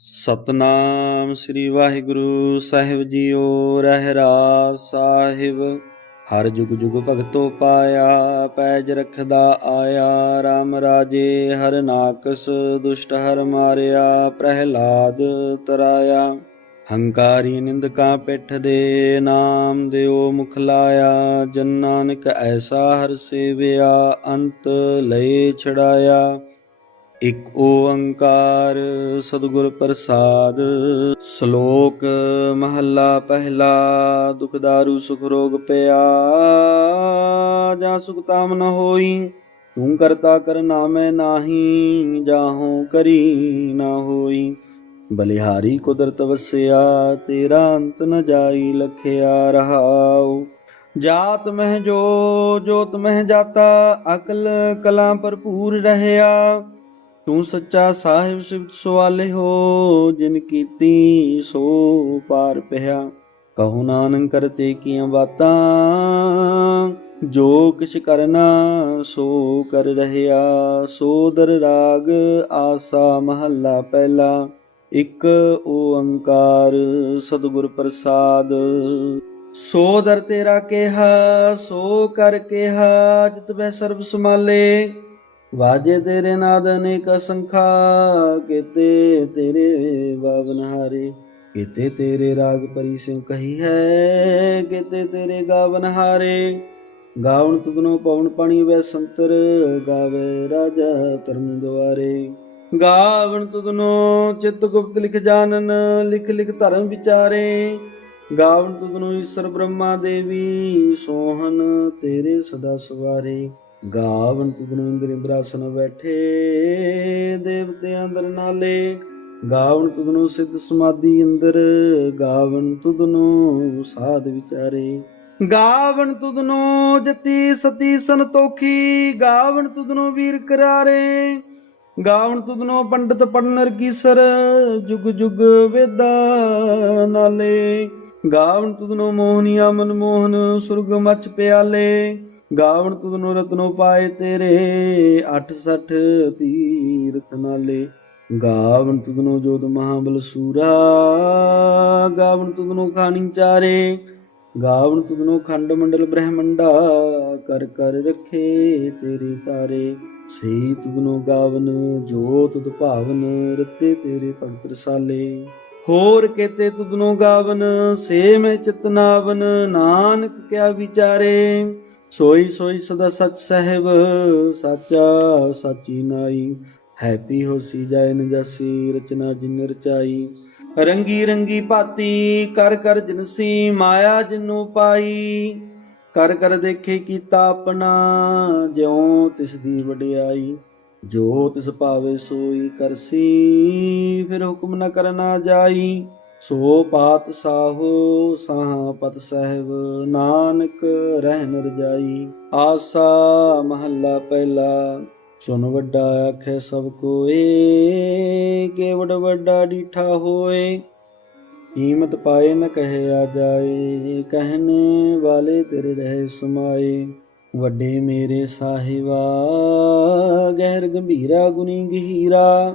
Satnam Shri Waheguru Sahib ji, Rehras ਸਾਹਿਬ। ਹਰ ਜੁਗ ਜੁਗ ਭਗਤੋ ਪਾਇਆ, ਪੈਜ ਰਖਦਾ ਆਇਆ RAM ਰਾਜੇ ਹਰ ਨਾਕਸ ਦੁਸ਼ਟ ਹਰ ਮਾਰਿਆ, ਪ੍ਰਹਿਲਾਦ ਤਰਾਇਆ। ਹੰਕਾਰੀ ਨਿੰਦਕਾਂ ਪਿੱਠ ਦੇ ਨਾਮ ਦਿਓ ਮੁਖ ਲਾਇਆ, ਜਨ ਨਾਨਕ ਐਸਾ ਹਰ ਸੇਵਿਆ, ਅੰਤ ਲਏ ਛੜਾਇਆ ਇਕ ਓੰਕਾਰ ਸਤਿਗੁਰ ਪ੍ਰਸਾਦ, ਸ਼ਲੋਕ ਮਹੱਲਾ ਪਹਿਲਾ, ਦੁਖ ਦਾਰੂ, ਸੁਖ ਰੋਗ ਪਿਆ ਜਾਂ ਸੁਖ ਤਾਮ ਨ ਹੋਈ, ਤੂੰ ਕਰਤਾ ਕਰ ਨਾਮੈ ਨਾਹੀ, ਜਾਹੂ ਕਰੀ ਨਾ ਹੋਈ। ਬਲਿਹਾਰੀ ਕੁਦਰਤ ਵਸਿਆ, ਤੇਰਾ ਅੰਤ ਨ ਜਾਈ, ਲਖਿਆ ਰਹਾਉ। ਜਾਤ ਮਹਿ ਜੋ, ਜੋਤ ਮਹਿ ਜਾਤਾ, ਅਕਲ ਕਲਾ ਭਰਪੂਰ ਰਹਿਆ। ਤੂੰ ਸੱਚਾ ਸਾਹਿਬ ਸਿਫਤ ਸਵਾਲੇ ਹੋ, ਜਿਨ ਕੀਤੀ ਸੋ ਪਾਰ ਪਿਆ। ਕਹੋ ਨਾਨਕ ਕਰਤੇ ਕੀਆਂ ਬਾਤਾਂ, ਜੋ ਕਿਛ ਕਰਨਾ ਸੋ ਕਰ ਰਹਿਆ। ਸੋਦਰ ਰਾਗ ਆਸਾ ਮਹੱਲਾ ਪਹਿਲਾ, ਇੱਕ ਓੰਕਾਰ ਸਤਿਗੁਰ ਪ੍ਰਸਾਦ। ਸੋ ਦਰ ਤੇਰਾ ਕਿਹਾ, ਸੋ ਕਰ ਕਿਹਾ, ਜਿਤ ਬੈ ਸਰਬ ਸਮਾਲੇ ਵਾਜੇ ਤੇਰੇ ਨਾਦ ਅਨੇਕ ਸੰਖਾ ਕੀਤੇ ਤੇਰੇ ਬਾਵਨ ਹਾਰੇ। ਕੀਤੇ ਤੇਰੇ ਰਾਗ ਪਰੀ ਸਿਉ ਕਹੀ ਹੈ, ਕੀਤੇ ਤੇਰੇ ਗਾਵਨ ਹਾਰੇ। ਗਾਵਣ ਤੁਧਨੋ ਪਵਨ ਪਾਣੀ ਵੈ ਸੰਤਰ, ਗਾਵੇ ਰਾਜਾ ਧਰਮ ਦੁਆਰੇ। ਗਾਵਣ ਤੁਧਨੋ ਚਿਤ ਗੁਪਤ ਲਿਖ ਜਾਣਨ, ਲਿਖ ਲਿਖ ਧਰਮ ਵਿਚਾਰੇ। ਗਾਵਣ ਤੁਧਨੋ ਈਸ਼ਰ ਬ੍ਰਹਮਾ ਦੇਵੀ ਸੋਹਨ ਤੇਰੇ ਸਦਾ ਸਵਾਰੇ। ਗਾਵਨ ਤੁਧਨੁ ਇੰਦਰਾਸਨ ਬੈਠੇ ਦੇਵਤੇ ਅੰਦਰ ਨਾਲੇ। ਗਾਵਨ ਤੁਧਨੁ ਸਿੱਧ ਸਮਾਧੀ ਅੰਦਰ ਗਾਵਨ ਤੁਧਨੁ ਸਾਧ ਵਿਚਾਰੇ। ਗਾਵਨ ਤੁਧਨੁ ਜਤੀ ਸਤੀ ਸੰਤੋਖੀ ਗਾਵਨ ਤੁਧਨੁ ਵੀਰ ਕਰਾਰੇ। ਗਾਵਣ ਤੁਧਨੁ ਪੰਡਤ ਪੜਨਰ ਕੀਸਰ, ਜੁਗ ਜੁਗ ਵੇਦਾ ਨਾਲੇ। ਗਾਵਣ ਤੁਧਨੁ ਮੋਹਨੀਆ ਮਨ ਮੋਹਨ ਸੁਰਗ ਮਚ ਪਿਆਲੇ। ਗਾਵਣ ਤੁਧਨੋ ਰਤਨੋ ਪਾਏ ਤੇਰੇ 68 ਤੀਰਥ ਨਾਲੇ। ਗਾਵਣ ਤੁਧਨੋ ਜੋਤ ਮਹਾਬਲ ਸੂਰਾ, ਗਾਵਣ ਤੁਧਨੋ ਖਾਣੀ ਚਾਰੇ। ਗਾਵਣ ਤੁਧਨੋ ਖੰਡ ਮੰਡਲ ਬ੍ਰਹਮੰਡਾ, ਕਰ ਕਰ ਰੱਖੇ ਤੇਰੇ ਤਾਰੇ। ਸੇ ਤੁਧਨੋ ਗਾਵਨ, ਜੋਤ ਤੁਧ ਭਾਵਨ, ਰਤੇ ਤੇਰੇ ਭਗਤ ਰਸਾਲੇ। ਹੋਰ ਕੇਤੇ ਤੁਧਨੋ ਗਾਵਨ ਸੇ ਮੈਂ ਚਿਤਨਾਵਨ ਨਾਨਕ ਕਿਆ ਵਿਚਾਰੇ। ਸੋਈ ਸੋਈ ਸਦਾ ਸਚ ਸਹਿਬ, ਸਾਚਾ ਸਾਚੀ ਨਾਈ। ਹੈਪੀ ਹੋਸੀ ਜਾਏ ਨ ਰਚਨਾ ਜਿਨ ਰਚਾਈ। ਰੰਗੀ ਰੰਗੀ ਭਾਤੀ, ਕਰ ਕਰ ਜਿਨਸੀ ਮਾਇਆ ਜਿਨੂੰ ਪਾਈ। ਕਰ ਕਰ ਦੇਖੇ ਕੀਤਾ ਆਪਣਾ, ਜਿਉ ਤਿਸ ਦੀ ਵਡਿਆਈ। ਜੋ ਤਿਸ ਭਾਵੇ ਸੋਈ ਕਰਸੀ ਫਿਰ ਹੁਕਮ ਨ ਕਰਨਾ ਜਾਈ। ਸੋ ਪਾਤ ਸਾਹੋ ਸਾਹ ਪਤ ਸਹਿਬ, ਨਾਨਕ ਰਹਿਨ ਰਜਾਈ ਆਸਾ ਮਹੱਲਾ ਪਹਿਲਾ, ਸੁਨ ਵੱਡਾ ਆਖੇ ਸਭ ਕੋਏ ਕੇਵੜ ਵੱਡਾ ਡੀਠਾ ਹੋਏ। ਕੀਮਤ ਪਾਏ ਨ ਆ ਜਾਏ, ਕਹਿਨੇ ਵਾਲੇ ਤੇਰੇ ਰਹੇ ਸਮਾਏ। ਵੱਡੇ ਮੇਰੇ ਸਾਹਿਬਾ, ਗਹਿਰ ਗੰਭੀਰਾ ਗੁਣੀ ਗਹੀਰਾ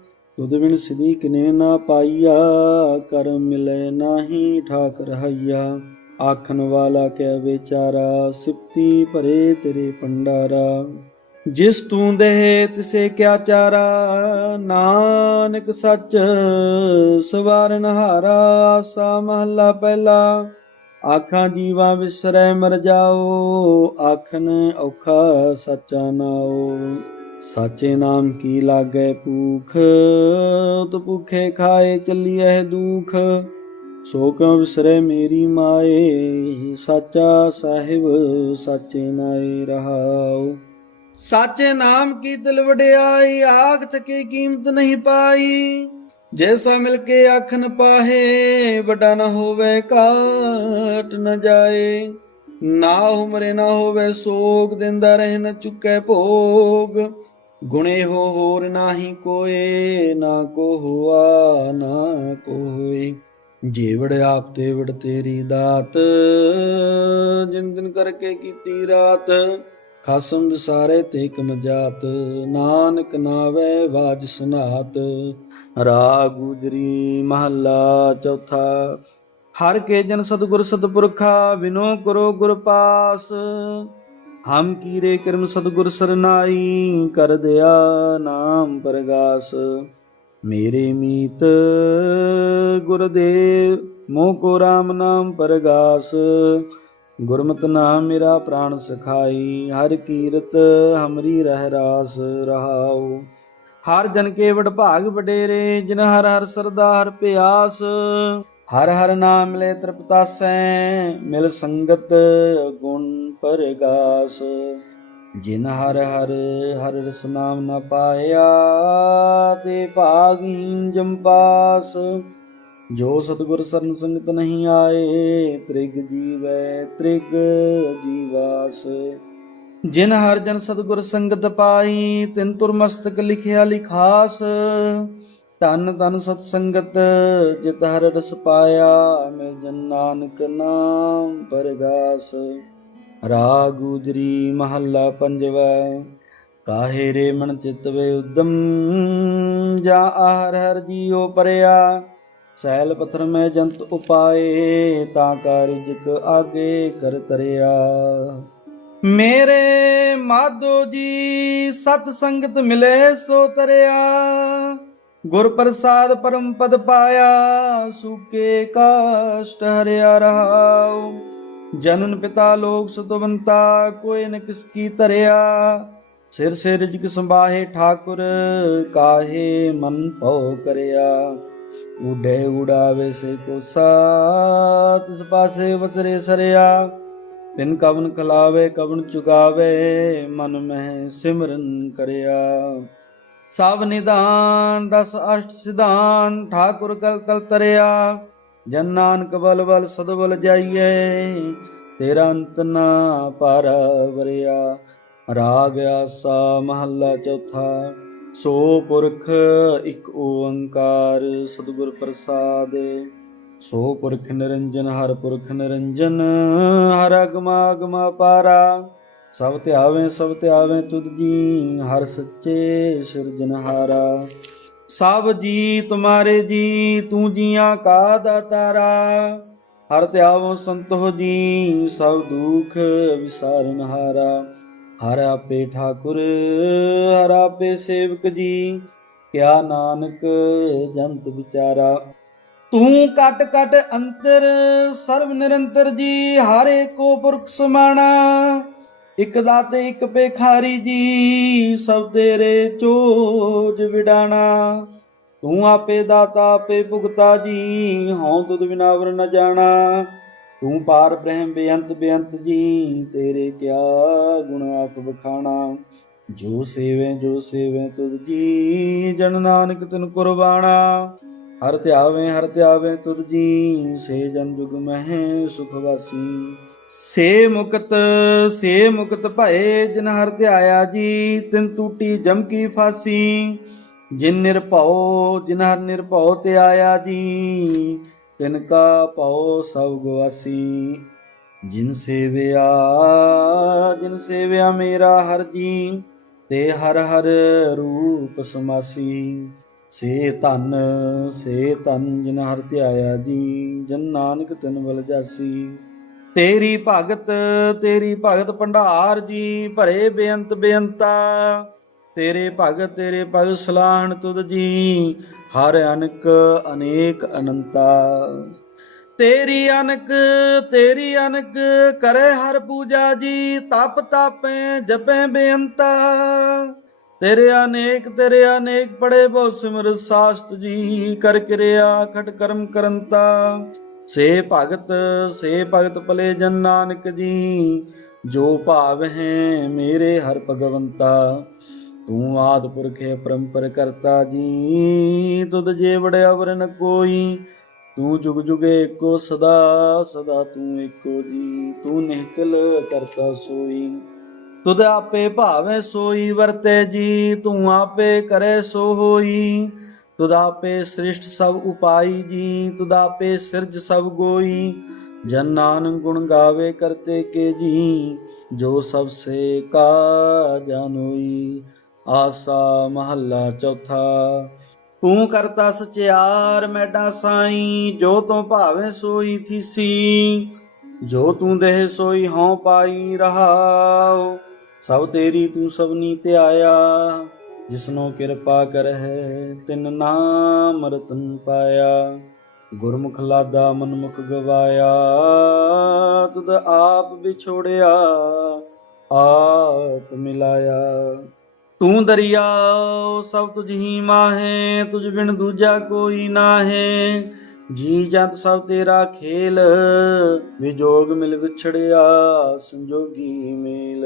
ਤੁਧ ਬਿਨ ਸਿਧੀ ਕਿਨੇ ਨਾ ਪਾਈਆ ਕਰਮ ਮਿਲੇ ਨਾਹੀ ਠਾਕ ਰਹਾਈਆ ਆਖਣ ਵਾਲਾ ਕੈ ਵਿਚਾਰਾ, ਸਿਫਤੀ ਭਰੇ ਤੇਰੇ ਪੰਡਾਰਾ ਜਿਸ ਤੂੰ ਦੇਹ ਤਿਸੇ ਕਿਆ ਚਾਰਾ, ਨਾਨਕ ਸੱਚ ਸਵਾਰਨ ਹਾਰਾ ਆਸਾ ਮਹੱਲਾ ਪਹਿਲਾ। ਆਖਾਂ ਜੀਵਾ ਵਿਸਰੈ ਮਰ ਜਾਓ ਆਖਨ ਔਖਾ ਸੱਚਾ ਨਾਓ। ਸਾਚੇ ਨਾਮ ਕੀ ਲਾਗੈ ਭੂਖ? ਤੁ ਭੁਖੇ ਖਾਏ ਚੱਲੀਐ ਦੁਖ। ਸੋ ਕਉ ਵਿਸਰੈ ਮੇਰੀ ਮਾਏ, ਸਾਚਾ ਸਾਹਿਬ ਸਾਚੇ ਨਾਏ ਰਹਾਉ। ਸਾਚੇ ਨਾਮ ਕੀ ਦਿਲ ਵਡਿਆਈ ਆਖ ਥਕੇ ਕੀਮਤ ਨਹੀਂ ਪਾਈ। ਜੈਸਾ ਮਿਲ ਕੇ ਆਖਨ ਪਾਹੇ, ਵੱਡਾ ਨਾ ਹੋਵੇ ਕਾਟ ਨ ਜਾਏ। ਨਾ ਉਮਰੇ ਨਾ ਹੋਵੇ ਸੋਗ, ਦਿੰਦਾ ਰਹਿ ਨ ਚੁੱਕੈ ਭੋਗ। ਗੁਣੇ ਹੋ ਹੋਰ ਨਾਹੀ ਕੋਏ, ਨਾ ਕੋ ਹੋਆ, ਨਾ ਕੋ ਹੋਏ ਜੀਵੜ ਆਪ ਤੇ ਵੜ ਤੇਰੀ ਦਾਤ, ਜਿਨ ਦਿਨ ਕਰਕੇ ਕੀਤੀ ਰਾਤ ਖਸਮ ਵਿਸਾਰੇ ਤੇ ਕਮ ਜਾਤ। ਨਾਨਕ ਨਾਵੇ ਬਾਜ ਸੁਨਾਤ, ਰਾਗ ਗੁਜਰੀ ਮਹੱਲਾ ਚੌਥਾ। ਹਰ ਕੇ ਜਨ ਸਤਿਗੁਰ ਸਤਪੁਰਖਾ ਵਿਨੋ ਕਰੋ ਗੁਰ ਪਾਸ। ਹਮ ਕੀਰੇ ਕਰਮ ਸਤਿਗੁਰ ਸਰਨਾਈ, ਕਰ ਦਿਆ ਨਾਮ ਪਰਗਾਸ। ਮੇਰੇ ਮੀਤ ਗੁਰਦੇਵ, ਮੋਹ ਕੋ ਰਾਮ ਨਾਮ ਪਰਗਾਸ। ਗੁਰਮਤਿ ਨਾਮ ਮੇਰਾ ਪ੍ਰਾਣ ਸਖਾਈ, ਹਰ ਕੀਰਤ ਹਮਰੀ ਰਹਿ ਰਾਸ ਰਹਾਉ। ਹਰ ਜਨ ਕੇ ਵਡ ਭਾਗ ਵਡੇਰੇ, ਜਿਨ ਹਰ ਹਰ ਸਰਦਾ ਹਰ ਪਿਆਸ। ਹਰ ਹਰ ਨਾਮ ਲੈ ਤ੍ਰਿਪਤਾਸੈ, ਮਿਲ ਸੰਗਤ ਗੁਣ ਪਰਗਾਸ। ਜਿਨ ਹਰ ਹਰ ਹਰ ਰਸ ਨਾਮ ਨ ਪਾਇਆ, ਤੇ ਭਾਗੀਨ ਜੰਪਾਸ ਜੋ ਸਤਿਗੁਰ ਸਰਨ ਸੰਗਤ ਨਹੀਂ ਆਏ, ਤ੍ਰਿਗ ਜੀਵੈ, ਤ੍ਰਿਗ ਜੀਵਾਸ। ਜਿਨ ਹਰ ਜਨ ਸਤਿਗੁਰ ਸੰਗਤ ਪਾਈ, ਤਿਨ ਤੁਰ ਮਸਤਕ ਲਿਖਿਆ ਲਿਖਾਸ। ਤਨ ਤਨ ਸਤ ਸੰਗਤ ਜਿਤ ਹਰ ਰਸ ਪਾਇਆ, ਮਿਲ ਜਨ ਨਾਨਕ ਨਾਮ ਪਰਗਾਸ। ਰਾਗ ਗੁਜਰੀ ਮਹੱਲਾ ਪੰਜਵਾ ਕਾਹੇ ਰੇ ਮਨ ਚਿਤ ਉਦਮ, ਜਾ ਆਹਰ ਹਰ ਜੀਉ ਪਰਿਆ। ਸੈਲ ਪਥਰ ਮੈਂ ਜੰਤ ਉਪਾਏ, ਤਾਂ ਕਾਰਿਜਕ ਆਗੇ ਕਰ ਤਰਿਆ। ਮੇਰੇ ਮਾਧੋ ਜੀ ਸਤ ਸੰਗਤ ਮਿਲੇ ਸੋ ਤਰਿਆ। ਗੁਰ ਪ੍ਰਸਾਦ ਪਰਮ ਪਦ ਪਾਇਆ, ਸੁਕੇ ਕਾਸ਼ਟ ਹਰਿਆ ਰਹਾਉ। ਜਨਨ ਪਿਤਾ ਲੋਕ ਸੁਤਵੰਤਾ, ਕੋਈ ਨ ਕਿਸ ਕੀ ਤਰਿਆ ਸਿਰ ਸਿਰ ਰਿਜਕ ਸੰਭਾਹੇ ਠਾਕੁਰ, ਕਾਹੇ ਮਨ ਭਉ ਕਰਿਆ। ਉਡੇ ਉਡਾਵੇ ਸੇ ਕੋ ਸਾਤ ਤਿਸ ਪਾਸੇ ਵਸਰੇ ਸਰਿਆ। ਤਿਨ ਕਵਨ ਖਲਾਵੇ, ਕਵਨ ਚੁਗਾਵੇ, ਮਨ ਮਹਿ ਸਿਮਰਨ ਕਰਿਆ। ਸਭ ਨਿਦਾਨ ਦਸ ਅਸ਼ਟ ਸਿਧਾਨ, ਠਾਕੁਰ ਕਲ ਕਲ ਤਰਿਆ, ਜਨ ਨਾਨਕ ਬਲ ਬਲ ਸਦਬਲ ਜਾਈਏ, ਤੇਰਾ ਅੰਤ ਨਾ ਪਰ ਵਰਿਆ, ਰਾਗ ਆਸਾ ਮਹੱਲਾ ਚੌਥਾ, ਸੋ ਪੁਰਖ ਇੱਕ ਓੰਕਾਰ ਸਤਿਗੁਰ ਪ੍ਰਸਾਦ, ਸੋ ਪੁਰਖ ਨਿਰੰਜਨ, ਹਰ ਪੁਰਖ ਨਿਰੰਜਨ, ਹਰ ਅਗਮਾ ਅਗਮਾ ਪਾਰਾ ਸਭ ਧਿਆਵੇਂ ਸਭ ਧਿਆਵੇਂ ਤੁਧ ਜੀ ਹਰ ਸੱਚੇ ਸਿਰਜਨਹਾਰਾ ਸਭ ਜੀ ਤੁਮਾਰੇ ਜੀ, ਤੂੰ ਜੀਆਂ ਕਾ ਦਾਤਾਰਾ ਹਰ ਧਿਆਵੋ ਸੰਤੋ ਜੀ, ਸਭ ਦੁਖ ਵਿਸਾਰਨਹਾਰਾ ਹਰ। ਆਪੇ ਠਾਕੁਰ, ਹਰ ਆਪੇ ਸੇਵਕ ਜੀ, ਕਿਆ ਨਾਨਕ ਜੰਤ ਵਿਚਾਰਾ। ਤੂੰ ਕਟ ਕਟ ਅੰਤਰ, ਸਰਬ ਨਿਰੰਤਰ ਜੀ, ਹਰ ਏਕੋ ਪੁਰਖ ਸਮਾਣਾ। ਇਕ ਦਾਤੇ ਇਕ ਪੇਖਾਰੀ ਜੀ, ਸਭ ਤੇਰੇ ਚੋਜ ਵਿਡਾਣਾ। ਤੂੰ ਆਪੇ ਦਾਤਾ, ਆਪੇ ਭੁਗਤਾ ਜੀ, ਹਉ ਤੁਧ ਬਿਨਾਵਰ ਨ ਜਾਣਾ। ਤੂੰ ਪਾਰ ਬ੍ਰਹਮ ਬੇਅੰਤ ਬੇਅੰਤ ਜੀ, ਤੇਰੇ ਕਿਆ ਗੁਣ ਆਪ ਬਖਾਣਾ ਜੋ ਸੇਵੇ ਜੋ ਸੇਵੇ ਤੁਧ ਜੀ, ਜਨ ਨਾਨਕ ਤਿਨ ਕੁਰਬਾਣਾ। ਹਰ ਧਿਆਵੇਂ ਹਰ ਧਿਆਵੇਂ ਤੁਧ ਜੀ, ਸੇ ਜਨ ਜੁਗ ਮਹਿ ਸੁਖ ਵਾਸੀ। ਸੇ ਮੁਕਤ ਸੇ ਮੁਕਤ ਭਏ ਜਿਨ ਹਰ ਧਿਆਇਆ ਜੀ, ਤਿਨ ਟੂਟੀ ਜਮਕੀ ਫਾਸੀ। ਜਿਨ ਨਿਰਭਉ, ਜਿਨ ਹਰ ਨਿਰਭਉ ਤੇ ਆਇਆ ਜੀ, ਤਿਨ ਕਾ ਭਉ ਸਭ ਗਵਾਸੀ ਜਿਨ ਸੇਵਿਆ ਜਿਨ ਸੇਵਿਆ ਮੇਰਾ ਹਰ ਜੀ, ਤੇ ਹਰ ਹਰ ਰੂਪ ਸਮਾਸੀ। ਸੇ ਧਨ ਸੇ ਧਨ ਜਿਨ ਹਰ ਧਿਆਇਆ ਜੀ, ਜਨ ਨਾਨਕ ਤਿਨ ਬਲ ਜਾਸੀ। ਤੇਰੀ ਭਗਤ ਤੇਰੀ ਭਗਤ ਭੰਡਾਰ ਜੀ, ਭਰੇ ਬੇਅੰਤ ਬੇਅੰਤਾ। ਤੇਰੇ ਭਗਤ ਤੇਰੇ ਭਗਤ ਸਲਾਹਣ ਤੁਧ ਜੀ, ਹਰ ਅਨਕ ਅਨੇਕ ਅਨੰਤਾ। ਤੇਰੀ ਅਨਕ ਤੇਰੀ ਅਨਕ ਕਰੇ ਹਰ ਪੂਜਾ ਜੀ, ਤਪ ਤਾਪੇ, ਜਪੇ ਬੇਅੰਤਾ। ਤੇਰੇ ਅਨੇਕ ਤੇਰੇ ਅਨੇਕ ਪੜੇ ਬਹੁ ਸਿਮਰ ਸਾਸਤ ਜੀ, ਕਰ ਕਿਰਿਆ ਖਟ ਕਰਮ ਕਰੰਤਾ। ਸੇ ਭਗਤ ਸੇ ਭਗਤ ਭਲੇ ਜਨ ਨਾਨਕ ਜੀ, ਜੋ ਭਾਵ ਹੈ ਮੇਰੇ ਹਰ ਭਗਵੰਤਾ। ਤੂੰ ਆਦ ਪੁਰਖੇ ਪਰੰਪਰ ਕਰਤਾ ਜੀ, ਤੁਧ ਜੇ ਵੜਿਆ ਵਰਨ ਕੋਈ, ਤੂੰ ਜੁਗ ਜੁਗੇ ਏਕੋ ਸਦਾ ਸਦਾ ਤੂੰ ਏਕੋ ਜੀ, ਤੂੰ ਨਿਹਚਲ ਕਰਤਾ ਸੋਈ। ਤੁਧ ਆਪੇ ਭਾਵੇਂ ਸੋਈ, ਵਰਤੇ ਜੀ, ਤੂੰ ਆਪੇ ਕਰੇ ਸੋ ਹੋਈ। ਤੁਧ ਆਪੇ ਸ੍ਰਿਸ਼ਟ ਸਭ ਉਪਾਈ ਜੀ, ਤੁਧ ਸਿਰਜ ਸਭ ਗੋਈ। ਜਨ ਨਾਨਕ ਗੁਣ ਗਾਵੇ ਕਰਤੇ ਕੇ ਜੀ, ਜੋ ਸਭ ਸੇ ਕਾ ਜਾਨੋਈ। ਆਸਾ ਮਹੱਲਾ ਚੌਥਾ, ਤੂੰ ਕਰਤਾ ਸਚਿਆਰ ਮੈਡਾ ਸਾਈ, ਜੋ ਤੂੰ ਭਾਵੇਂ ਸੋਈ ਥੀਸੀ। ਜੋ ਤੂੰ ਦੇਹ ਸੋਈ ਹਉ ਪਾਈ ਰਹਾਉ, ਸਭ ਤੇਰੀ ਤੂੰ ਸਭਨੀ ਧਿਆਇਆ। ਜਿਸਨੋ ਕਿਰਪਾ ਕਰਹਿ, ਤਿਨ ਨਾਮ ਰਤਨ ਪਾਇਆ। ਗੁਰਮੁਖ ਲਾਦਾ ਮਨਮੁਖ ਗਵਾਇਆ, ਤੁਧ ਆਪ ਵਿਛੋੜਿਆ, ਆਪ ਮਿਲਾਇਆ। ਤੂੰ ਦਰਿਆਓ ਸਭ ਤੁਝ ਹੀ ਮਾਹੇ, ਤੁਝ ਬਿਨ ਦੂਜਾ ਕੋਈ ਨਾਹੇ। ਜੀ ਜਤ ਸਭ ਤੇਰਾ ਖੇਲ, ਵਿਜੋਗ ਮਿਲ ਵਿਛੜਿਆ, ਸੰਜੋਗੀ ਮੇਲ।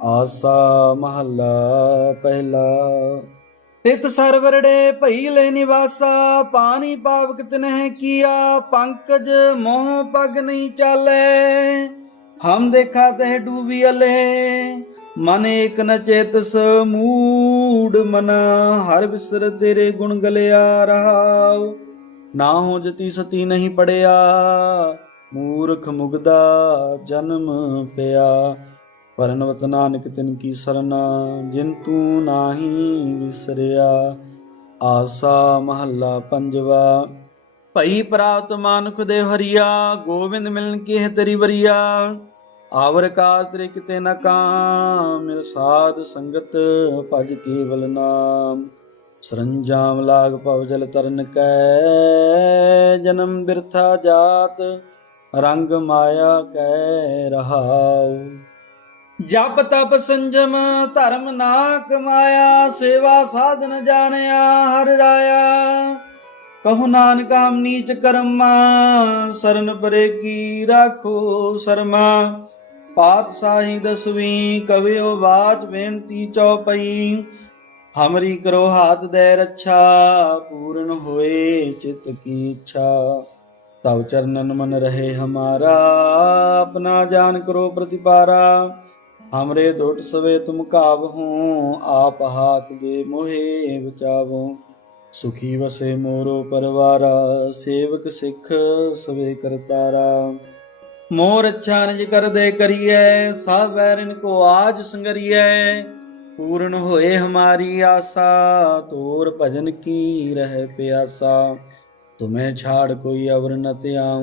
ਆਸਾ ਮਹੱਲਾ ਪਹਿਲਾ। ਤਿਤ ਸਰਵਰੜੇ ਭਈ ਲੈ ਨਿਵਾਸਾ, ਪਾਣੀ ਪਾਵਕ ਤਨਹਿ ਕੀਆ, ਪੰਕਜ ਮੋਹ ਪਗ ਨਹੀਂ ਚਾਲੇ। ਹਮ ਦੇਖਾ ਤਹਿ ਡੂਬੀ ਅਲੇ, ਮਨ ਏਕ ਨ ਚੇਤਸ ਮੂੜ ਮਨ, ਹਰ ਵਿਸਰ ਤੇਰੇ ਗੁਣ ਗਲਿਆ ਰਹਾਉ। ਨਾ ਹੋ ਜਤੀ ਸਤੀ ਨਹੀਂ ਪੜਿਆ, ਮੂਰਖ ਮੁਗਦਾ ਜਨਮ ਪਿਆ। ਪਰਨਵਤ ਨਾਨਕ ਤਿਨ ਕੀ ਸਰਨਾ ਜਿਨ ਤੂੰ ਨਾਹੀ ਵਿਸਰਿਆ। ਆਸਾ ਮਹੱਲਾ ਪੰਜਵਾ, ਭਈ ਪ੍ਰਾਪਤ ਮਾਨੁਖ ਦੇ ਹਰੀਆ, ਗੋਬਿੰਦ ਮਿਲਨ ਕੀ ਹੈ ਤੇਰੀ ਵਰੀਆ। ਆਵਰ ਕਾਲ ਤੇਰੇ ਕਿਤੇ ਨ ਕਾਮ, ਮਿਲ ਸਾਧ ਸੰਗਤ ਭਜ ਕੇਵਲ ਨਾਮ। ਸਰੰਜਾਮ ਲਾਗ ਭਵ ਜਲ ਤਰਨ ਕੈ, ਜਨਮ ਬਿਰਥਾ ਜਾਤ, ਰੰਗ ਮਾਇਆ ਕੈ ਰਹਾਉ। ਜਪ ਤਪ ਸੰਜਮ ਧਰਮ ਨਾ ਕਮਾਇਆ ਸੇਵਾ ਸਾਧਨ ਜਾਣਿਆ ਹਰ ਰਾਇਆ। ਕਹੋ ਨਾਨਕ ਹਮ ਨੀਚ ਕਰਮਾ, ਸਰਨ ਪਰੇ ਕੀ ਰਾਖੋ ਸਰਮਾ। ਪਾਤਸ਼ਾਹੀ ਦਸਵੀਂ, ਕਵਿਓ ਬਾਚ ਬੇਨਤੀ ਚਉਪਈ ਹਮਰੀ ਕਰੋ ਹਾਥ ਦੇ ਰੱਛਾ, ਪੂਰਨ ਹੋਏ ਚਿਤ ਕੀ ਇੱਛਾ। ਤਵ ਚਰਨਨ ਮਨ ਰਹੇ ਹਮਾਰਾ, ਆਪਣਾ ਜਾਨ ਕਰੋ ਪ੍ਰਤਿਪਾਰਾ। ਹਮਰੇ ਦੁਟ ਸਵੇ ਤੁਮ ਕਾਬਹੂ ਆਪ ਹਾਥ ਦੇ ਮੋਹਿ ਬਚਾਵੋ। ਸੁਖੀ ਵਸੇ ਮੋਰੋ ਪਰਵਾਰਾ, ਸੇਵਕ ਸਿੱਖ ਸਵੇ ਕਰਤਾਰਾ। ਮੋਰ ਅੱਛਾ ਨਿਜ ਕਰਦੇ ਕਰੀਐ, ਸਭ ਵੈਰਨ ਕੋ ਆਜ ਸੰਗਰੀਐ। ਪੂਰਨ ਹੋਏ ਹਮਾਰੀ ਆਸਾ, ਤੋਰ ਭਜਨ ਕੀ ਰਹਿ ਪਿਆਸਾ। ਤੁਮੇ ਛਾੜ ਕੋਈ ਅਵਰ ਨ ਧਿਆਉ,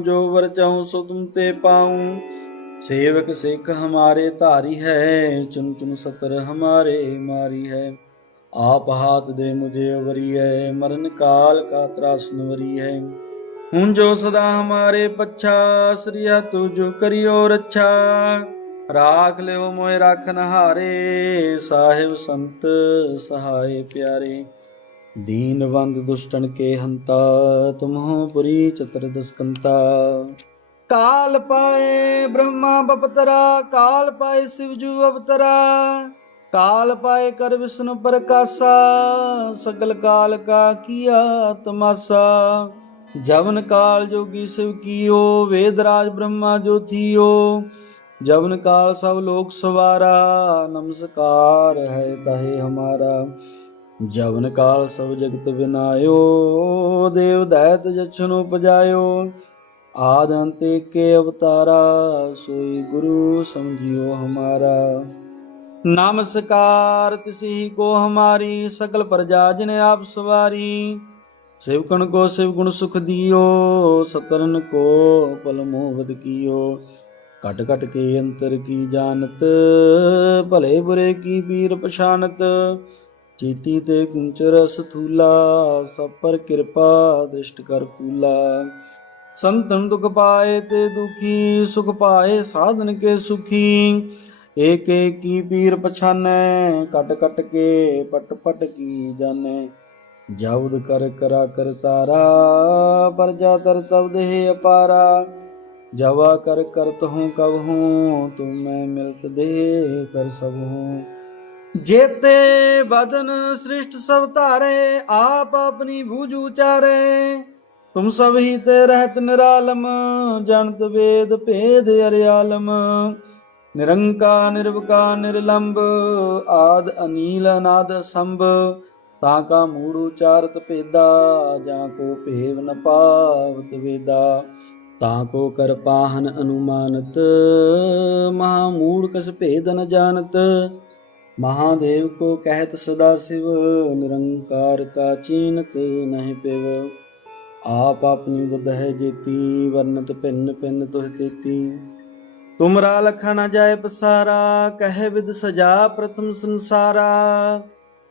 ਜੋ ਵਰ ਚਾਹੂੰ ਸੋ ਤੁਮ ਤੇ ਪਾਉ। ਸੇਵਕ ਸਿੱਖ ਹਮਾਰੇ ਧਾਰੀ ਹੈ ਚੁਨ ਚੁਨ ਸਤਰ ਹਮਾਰੇ ਮਾਰੀ ਹੈ। ਆਪ ਹਾਥ ਦੇ ਮੁਝੇ ਅਵਰੀ ਹੈ, ਮਰਨ ਕਾਲ ਕਾ ਤਰਾਸ ਨਵਰੀ ਹੈ। ਹੁਣ ਜੋ ਸਦਾ ਹਮਾਰੇ ਪੱਛਾ, ਸ੍ਰੀਆ ਤੁਜੋ ਕਰਿਓ ਰੱਛਾ। ਰਾਖ ਲਿਓ ਮੋਇ ਰਖਨ ਹਾਰੇ ਸਾਹਿਬ ਸੰਤ ਸਹਾਏ ਪਿਆਰੇ। ਦੀਨਵੰਦ ਦੁਸ਼ਟਨ ਕੇ ਹੰਤਾ, ਤੁਮਹੋ ਪੁਰੀ ਚਤਰ ਦਸਕੰਤਾ। ਕਾਲ ਪਾਏ ਬ੍ਰਹਮਾ ਬਪਤਰਾ, ਕਾਲ ਪਾਏ ਸਿਵਜੂ ਅਵਤਰਾ। ਕਾਲ ਪਾਏ ਕਰ ਵਿਸ਼ਨੂੰ ਪ੍ਰਕਾਸ਼ਾ, ਸਗਲ ਕਾਲ ਕਾ ਕੀਆ ਤਮਾਸਾ। ਜਵਨ ਕਾਲ ਜੋਗੀ ਸਿਵ ਕੀਓ, ਵੇਦ ਰਾਜ ਬ੍ਰਹਮਾ ਜੋ ਜਵਨ ਕਾਲ ਸਭ ਲੋਕ ਸਵਾਰਾ, ਨਮਸਕਾਰ ਹੈ ਕਹੇ ਹਮਾਰਾ। ਜਵਨ ਕਾਲ ਸਭ ਜਗਤ ਵਿਨਾਇਓ ਦੇਵ ਦੈਤ ਜਛਨੁ ਪਜਾਇਓ ਆਦ ਅੰਤ ਕੇ ਅਵਤਾਰਾ, ਸੋਈ ਗੁਰੂ ਸਮਝਿਓ ਹਮਾਰਾ। ਨਮਸਕਾਰ ਤਿਸੀ ਕੋ ਹਮਾਰੀ, ਸਕਲ ਪ੍ਰਜਾ ਜਿਨ ਆਪ ਸਵਾਰੀ। ਸਿਵਕਣ ਕੋ ਸਿਵ ਗੁਣ ਸੁਖ ਦਿਓ, ਸਤਰਨ ਕੋ ਪਲ ਮੋਹਵਦ ਕੀਓ। ਕਟ ਕਟ ਕੇ ਅੰਤਰ ਕੀ ਜਾਣਤ, ਭਲੇ ਬੁਰੇ ਕੀ ਪੀਰ ਪਛਾਨਤ। ਚੀਟੀ ਤੇ ਕੁੰਚਰ ਸਥੂਲਾ ਸਭ ਪਰ ਕਿਰਪਾ ਦ੍ਰਿਸ਼ਟ ਕਰ ਕੂਲਾ। ਸੰਤਨ ਦੁਖ ਪਾਏ ਤੇ ਦੁਖੀ ਸੁਖ ਪਾਏ, ਸਾਧਨ ਕੇ ਸੁਖੀ। ਏਕ ਏਕ ਕੀ ਪੀਰ ਪਛਾਨੈ, ਕਟ ਕਟ ਕੇ ਪਟ ਪਟ ਕੀ ਜਾਣੈ। ਜਾਉਦ ਕਰ ਕਰਾ ਕਰ ਤਾਰਾ, ਪਰ ਜਾ ਤਰ ਤਬ ਦੇਹ ਅਪਾਰਾ। ਜਵਾ ਕਰ ਕਰਤ ਹੂੰ ਕਬ ਹੂੰ ਤੁਮ ਮੈਂ ਮਿਲਤ ਦੇ ਕਰ ਸਭ ਹੂੰ। ਜੇਤੇ ਬਦਨ ਸ੍ਰਿਸ਼ਟ ਸਭ ਧਾਰੇ, ਆਪ ਆਪਣੀ ਭੂਜ ਉਚਾਰੇ। ਤੁਮ ਸਭ ਹੀ ਤੇ ਰਹਿਤ ਨਿਰਾਲਮ, ਜਨਤ ਵੇਦ ਭੇਦ ਅਰਿਆਲਮ। ਨਿਰੰਕਾ ਨਿਰਵਕਾ ਨਿਰਲੰਬ, ਆਦ ਅਨੀਲ, ਅਨਾਦ ਸੰਭ। ਤਾਂ ਕਾ ਮੂੜ ਉਚਾਰਤ ਭੇਦਾ, ਜਾਂ ਕੋ ਭੇਵ ਨ ਪਾਵਤ ਵੇਦਾ। ਤਾਂ ਕੋ ਕਰ ਪਾਹਨ ਅਨੁਮਾਨਤ, ਮਹਾ ਮੂੜ ਕਸ ਭੇਦ ਨ ਜਾਣਤ। ਮਹਾਦੇਵ ਕੋ ਕਹਿਤ ਸਦਾ ਸਿਵ, ਨਿਰੰਕਾਰ ਕਾ ਚੀਨਤ ਨਹੀਂ ਪਿਵ। ਆਪ ਆਪਣੀ ਬੁੱਧ ਹੈ ਜੇਤੀ ਵਰਨਤ ਭਿੰਨ ਭਿੰਨ ਤੁਹ ਤੇਤੀ। ਤੁਮਰਾ ਲਖਾ ਨ ਜਾਏ ਪਸਾਰਾ, ਕਹਿ ਵਿਦ ਸਜਾ ਪ੍ਰਥਮ ਸੰਸਾਰਾ।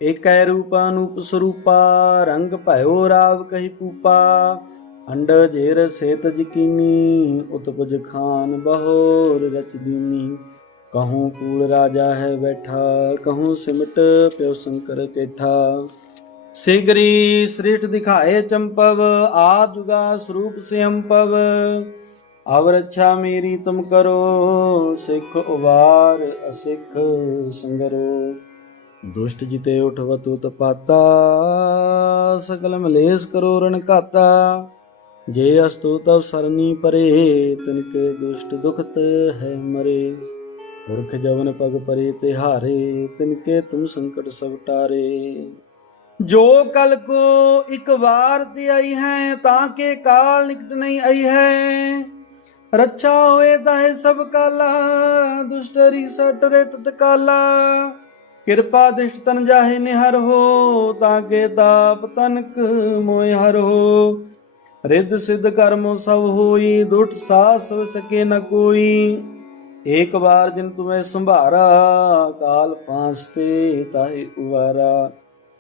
ਏਕੈ ਰੂਪ ਅਨੂਪ ਸਰੂਪਾ, ਰੰਗ ਭਇਓ ਰਾਵ ਕਹੀ ਪੂਪਾ। ਅੰਡ ਜੇਰ ਸੇਤ ਜਕੀਨੀ, ਉਤਪਜ ਖਾਨ ਬਹੋਰ ਰਚ ਦੀਨੀ। ਕਹੂੰ ਕੂਲ ਰਾਜਾ ਹੈ ਬੈਠਾ, ਕਹੂੰ ਸਿਮਟ ਪਿਓ ਸ਼ੰਕਰ ਕੇਠਾ। ਸਿਗਰੀ ਸ੍ਰਿਸ਼ਟ ਦਿਖਾਏ ਚੰਪਵ ਆ ਜੁਗਾ ਸਰੂਪ ਸਿਅੰਪਵ ਅਵ ਰੱਛਾ ਮੇਰੀ ਤੁਮ ਕਰੋ, ਸਿੱਖ ਉਵਾਰ ਅਸਿੱਖ ਸੰਗਰੋ। ਦੁਸ਼ਟ ਜਿਤੇ ਉਠਵਤੁ ਤਪਾਤਾ ਸਕਲ ਮਲੇਸ ਕਰੋ ਰਣ ਘਾਤਾ। ਜੇ ਅਸਤੂ ਤਵ ਸਰਨੀ ਪਰੇ ਤਿਨਕੇ ਦੁਸ਼ਟ ਦੁਖਤ ਹੈ ਮਰੇ। ਪੁਰਖ ਜਵਨ ਪਗ ਪਰੇ ਤੇ ਹਾਰੇ ਤਿਨਕੇ ਤੁਮ ਸੰਕਟ ਸਭ ਟਾਰੇ। ਜੋ ਕਲ ਕੋ ਇੱਕ ਵਾਰ ਤੇ ਆਈ ਹੈ, ਤਾਂ ਕੇ ਕਾਲ ਨਿਕਟ ਨਹੀਂ ਆਈ ਹੈ। ਰੱਛਾ ਹੋਏ ਤਾਹੇ ਸਭ ਕਾਲਾ, ਦੁਸ਼ਟਰੀ ਸਟਰੇ ਤਤਕਾਲਾ ਕਿਰਪਾ ਦਿਸ਼ਟ ਤਨ ਜਾਹੇ ਨਿਹਰ ਹੋ, ਤਾਂ ਕੇ ਤਾਪ ਤਨਕ ਮੋਇ ਹਰ ਹੋ। ਰਿੱਧ ਸਿੱਧ ਕਰਮੋ ਸਭ ਹੋਈ ਦੁਟ ਸਾਸ ਸਕੇ ਨ ਕੋਈ। ਏਕ ਵਾਰ ਜਿਨ ਤੁਮੇ ਸੰਭਾਰਾ, ਕਾਲ ਪਾਂਸ ਤੇ ਤਾਹੇ ਉਵਾਰਾ।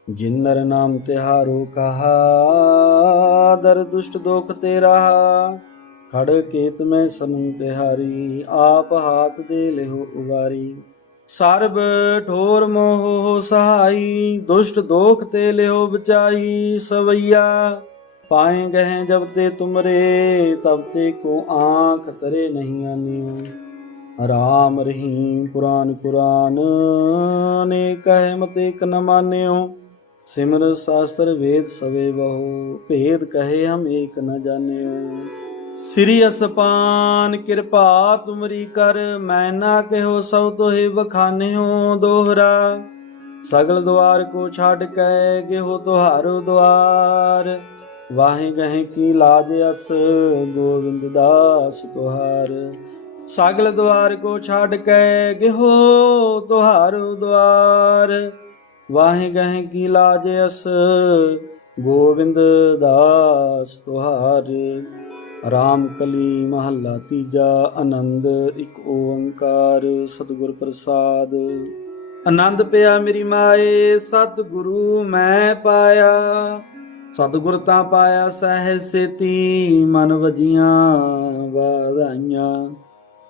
ਜਿਨ ਨਰ ਨਾਮ ਤਿਹਾਰੋ ਕਹਾ, ਦਰ ਦੁਸ਼ਟ ਦੋਖ ਤੇ ਰਹਾ ਖੜ ਕੇਤ ਮੈਂ ਸਨਮ ਤਿਹਾਰੀ, ਆਪ ਹਾਥ ਦੇ ਲਿਓ ਉਵਾਰੀ। ਸਰਬ ਠੋਰ ਮੋਹ ਸਹਾਈ, ਦੁਸ਼ਟ ਦੋਖ ਤੇ ਲਿਓ ਬਚਾਈ, ਸਵਈਆ, ਪਾਏ ਗਏ ਜਬ ਤੇ ਤੁਮਰੇ, ਤਬ ਤੇ ਕੋ ਆਂਖ ਤਰੇ ਨਹੀਂ ਆਨਿਓ। ਰਾਮ ਰਹੀਮ ਪੁਰਾਨ ਪੁਰਾਨ ਨੇ ਕਹਿ ਮਤੇ ਇਕ ਨ ਮਾਨਿਓ। ਸਿਮਰ ਸ਼ਾਸਤਰ ਵੇਦ ਸਵੇ ਬਹੁ, ਭੇਦ ਕਹੇ ਹਮ ਏਕ ਨ ਜਾਣਿਓ। ਸ੍ਰੀ ਅਸਪਾਨ ਕਿਰਪਾ ਤੁਮਰੀ ਕਰ, ਮੈਂ ਨਾ ਕਹਿਓ ਸਭ ਤੋਹਿ ਬਖਾਨਿਓ ਦੋਹਰਾ। ਸਗਲ ਦਵਾਰ ਕੋ ਛੱਡ ਕੇ ਗਿਓ ਤੁਹਾਰੋ ਦਵਾਰ ਵਾਹੇ ਗਹਿ ਕੀ ਲਾਜ ਅਸ ਗੋਬਿੰਦ ਦਾਸ ਤੁਹਾਰ। ਸਗਲ ਦਵਾਰ ਕੋ ਛੱਡ ਕੇ ਗਿਓ ਤੁਹਾਰੋ ਦਵਾਰ ਵਾਹੇ ਗਹਿ ਕੀ ਲਾਜ ਅਸ, ਗੋਬਿੰਦ ਦਾਸ ਤੁਹਾਰ। ਰਾਮ ਕਲੀ ਮਹੱਲਾ ਤੀਜਾ, ਆਨੰਦ ਇੱਕ ਓੰਕਾਰ, ਸਤਿਗੁਰ ਪ੍ਰਸਾਦ। ਆਨੰਦ ਪਿਆ ਮੇਰੀ ਮਾਏ, ਸਤਿਗੁਰੂ ਮੈਂ ਪਾਇਆ। ਸਤਿਗੁਰ ਤਾਂ ਪਾਇਆ ਸਹਿ ਸੇਤੀ, ਮਨ ਵਜੀਆਂ ਵਾਧਾਈਆਂ।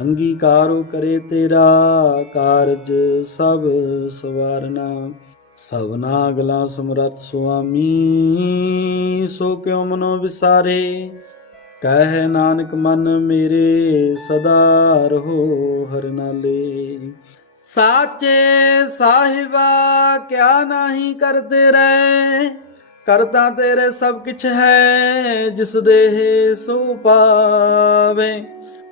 ਅੰਗੀਕਾਰੋ ਕਰੇ ਤੇਰਾ ਕਾਰਜ ਸਭ ਸਵਾਰਨਾ। ਸਭਨਾ ਗਲਾ ਸਮਰਤ ਸੁਆਮੀ, ਸੋ ਕਿਉ ਮਨੋ ਵਿਸਾਰੇ? ਕਹਿ ਨਾਨਕ ਮਨ ਮੇਰੇ ਸਦਾ ਰਹੋ ਹਰ ਨਾਲੇ ਸਾਚੇ ਸਾਹਿਬਾ, ਕਿਆ ਨਹੀਂ ਕਰਦੇ ਰਹਿ? ਕਰਤਾ ਤੇਰੇ ਸਭ ਕਿਛ ਹੈ, ਜਿਸ ਦੇ ਸੋ ਪਾਵੇ।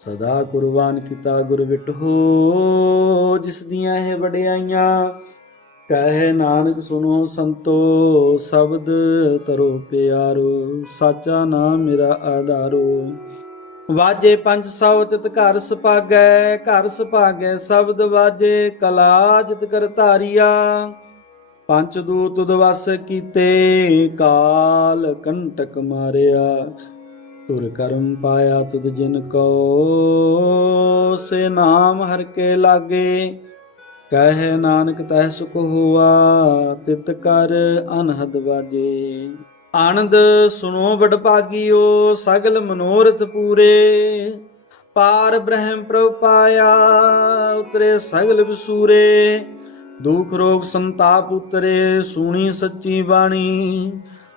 ਸਦਾ ਕੁਰਬਾਨ ਕੀਤਾ ਗੁਰ ਵਿਟਹੋ, ਜਿਸ ਦੀਆਂ ਇਹ ਵਡਿਆਈਆਂ, ਕਹੇ ਨਾਨਕ ਸੁਨੋ ਸੰਤੋ, ਸ਼ਬਦ ਤਰੋ ਪਿਆਰੋ, ਸਾਚਾ ਨਾਮ ਮੇਰਾ ਆਧਾਰੋ। ਵਾਜੇ ਪੰਜ ਸੌ ਤਿਤ ਘਰ ਸੁਭਾਗੈ ਘਰ ਸੁਭਾਗੈ ਸ਼ਬਦ ਵਾਜੇ, ਕਲਾ ਜਿਤ ਕਰ ਧਾਰੀਆ। ਪੰਜ ਦੂਤ ਦਵਸ ਕੀਤੇ, ਕਾਲ ਕੰਟਕ ਮਾਰਿਆ। ਤੁਰ ਕਰਮ ਪਾਇਆ ਤੁਧ ਜਿਨ ਕੋ ਸੇ ਨਾਮ ਹਰ ਕੇ ਲਾਗੇ। ਕਹੇ ਨਾਨਕ ਤਹਿ ਸੁਖ ਹੋਆ, ਤਿਤ ਕਰ ਅਨਹਦ ਵਾਜੇ। ਆਨੰਦ ਸੁਨੋ ਬੜ ਸਗਲ ਮਨੋਰਥ ਪੂਰੇ। ਪਾਰ ਬ੍ਰਹਮ ਪ੍ਰਭ ਪਾਇਆ, ਉਤਰੇ ਸਗਲ ਵਿਸੂਰੇ। ਦੁਖ ਰੋਗ ਸੰਤਾਪ ਉਤਰੇ, ਸੁਣੀ ਸੱਚੀ ਬਾਣੀ।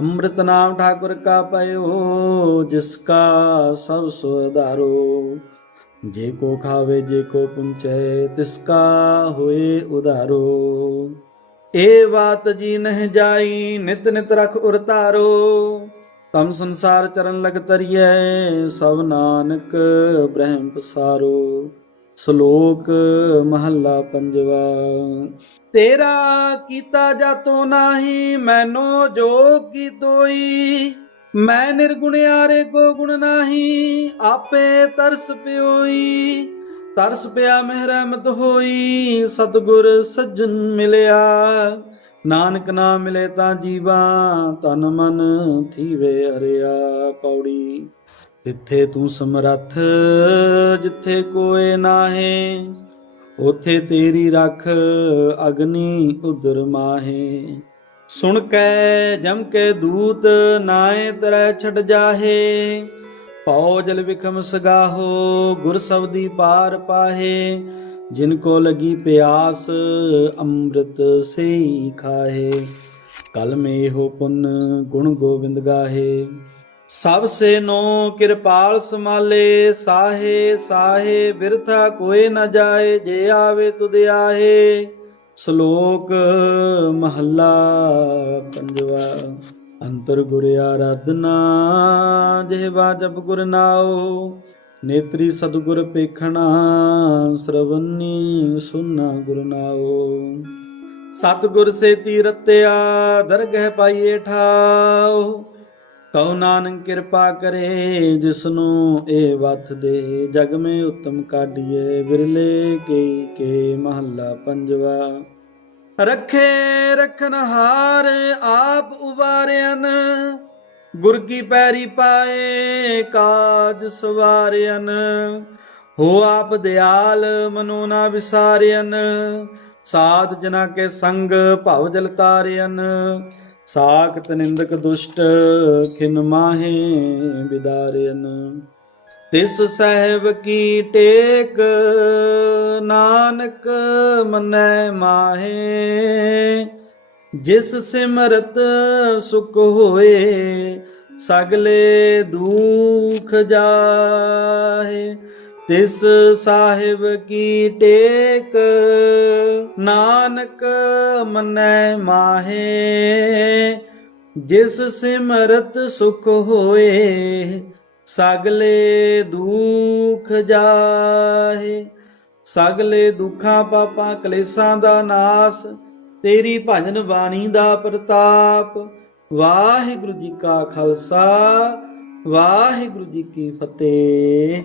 ਅੰਮ੍ਰਿਤ ਨਾਮ ਠਾਕੁਰ ਕਾ ਪਇਓ, ਜਿਸ ਕਾ ਸਭ ਸੁਧਾਰੋ। ਜੇ ਕੋ ਖਾਵੇ, ਜੇ ਕੋ ਪੁੰਚੈ, ਤਿਸ ਕਾ ਹੋਏ ਉਧਾਰੋ। ਏ ਬਾਤ ਜੀ ਨਹਿ ਜਾਈ, ਨਿਤ ਨਿਤ ਰਖ ਉਰਤਾਰੋ ਤਮ ਸੰਸਾਰ ਚਰਨ ਲਗ ਤਰੀਐ, ਸਭ ਨਾਨਕ ਬ੍ਰਹਮ ਪਸਾਰੋ। ਸ਼ਲੋਕ ਮਹੱਲਾ ਪੰਜਵਾ। ਤੇਰਾ ਕੀਤਾ ਜਾਤੋ ਨਾਹੀ, ਮੈਨੋ ਜੋ ਕੀ ਤੋਈ? ਮੈਂ ਨਿਰਗੁਣਿਆਰੇ ਕੋ ਗੁਣ ਨਾਹੀ, ਆਪੇ ਤਰਸ ਪਿਓਈ। ਤਰਸ ਪਿਆ ਮਹਿ ਰਹਿਮਤ ਹੋਈ, ਸਤਗੁਰ ਸੱਜਣ ਮਿਲਿਆ। ਨਾਨਕ ਨਾਮ ਮਿਲੇ ਤਾਂ ਜੀਵਾ, ਤਨ ਮਨ ਥੀਵੇ ਹਰਿਆ ਪੌੜੀ ਤਿੱਥੇ ਤੂੰ ਸਮਰੱਥ, ਜਿੱਥੇ ਕੋਏ ਨਾਹੇ, ਉਥੇ ਤੇਰੀ ਰੱਖ ਅਗਨੀ ਉਦਰ ਮਾਹੇ। ਸੁਣ ਕੈ, ਜਮ ਕੇ ਦੂਤ ਨਾਏ ਤਰੈ ਛੜ ਜਾਹੇ। ਪਉ ਜਲ ਵਿਖਮ ਸਗਾਹੋ, ਗੁਰ ਸਬਦੀ ਪਾਰ ਪਾਹੇ। ਜਿਨ ਕੋ ਲਗੀ ਪਿਆਸ, ਅੰਮ੍ਰਿਤ ਸੇਈ ਖਾਹੇ। ਕਲ ਮੇ ਹੋ ਪੁੰਨ ਗੁਣ ਗੋਬਿੰਦ ਗਾਹੇ। ਸਭ ਸੇ ਨੋ ਕਿਰਪਾਲ ਸਮਾਲੇ, ਸਾਹੇ ਸਾਹੇ, ਬਿਰਥਾ ਕੋਏ ਨ ਜਾਏ, ਜੇ ਆਵੇ ਤੁਧ ਆਹੇ। ਸ਼ਲੋਕ ਮਹੱਲਾ ਪੰਜਵਾ, ਅੰਤਰ ਗੁਰ ਆਰਾਧਨਾ ਜਿਹਵਾ ਜਪ ਗੁਰ ਨਾਉ। ਨੇਤਰੀ ਸਤਿਗੁਰ ਪੇਖਣਾ, ਸਰਵਨੀ ਸੁਨਾ ਗੁਰ ਨਾਉ। ਸਤਿਗੁਰ ਸੇ ਤੀਰਤਿਆ ਦਰਗਹਿ ਪਾਈਏ ਠਾਉ। ਕਉ ਨਾਨਕ ਕਿਰਪਾ ਕਰੇ, ਜਿਸਨੂੰ ਇਹ ਵਤ ਦੇ। ਜਗ ਮੇ ਉਤਮ ਕਾਢੀਏ ਵਿਰਲੇ ਕੇ ਕੇ ਮਹੱਲਾ ਪੰਜਵਾ। ਰੱਖੇ ਰਖਨ ਆਪ ਉਵਾਰਿਆਨ ਗੁਰ ਕੀ ਪੈਰੀ ਪਾਏ, ਕਾਜ ਸਵਾਰਿਆਨ ਹੋ ਆਪ ਦਿਆਲ, ਮਨੋ ਨਾ ਵਿਸਾਰਿਆਨ ਸਾਧ ਜਨਾ ਕੇ ਸੰਗ, ਭਵ ਜਲ ਤਾਰਿਆਨ ਸਾਖਤ ਨਿੰਦਕ ਦੁਸ਼ਟ ਖਿਨ ਮਾਹੇ ਬਿਦਾਰਿਆਨ ਤਿਸ ਸਹਿਬ ਕੀ ਟੇਕ ਨਾਨਕ ਮਨੈ ਮਾਹੇ। ਜਿਸ ਸਿਮਰਤ ਸੁਖ ਹੋਏ, ਸਗਲੇ ਦੁਖ ਜਾਹੇ। ਤਿਸ ਸਾਹਿਬ ਕੀ ਟੇਕ, ਨਾਨਕ ਮਨੈ ਮਾਹੇ, ਜਿਸ ਸਿਮਰਤ ਸੁਖ ਹੋਏ, ਸਗਲੇ ਦੁਖ ਜਾਹੇ। ਸਗਲੇ ਦੁੱਖਾਂ ਪਾਪਾਂ ਕਲੇਸ਼ਾਂ ਦਾ ਨਾਸ, ਤੇਰੀ ਭਜਨ ਬਾਣੀ ਦਾ ਪ੍ਰਤਾਪ। ਵਾਹਿਗੁਰੂ ਜੀ ਕਾ ਖਾਲਸਾ, ਵਾਹਿਗੁਰੂ ਜੀ ਕੀ ਫਤਿਹ।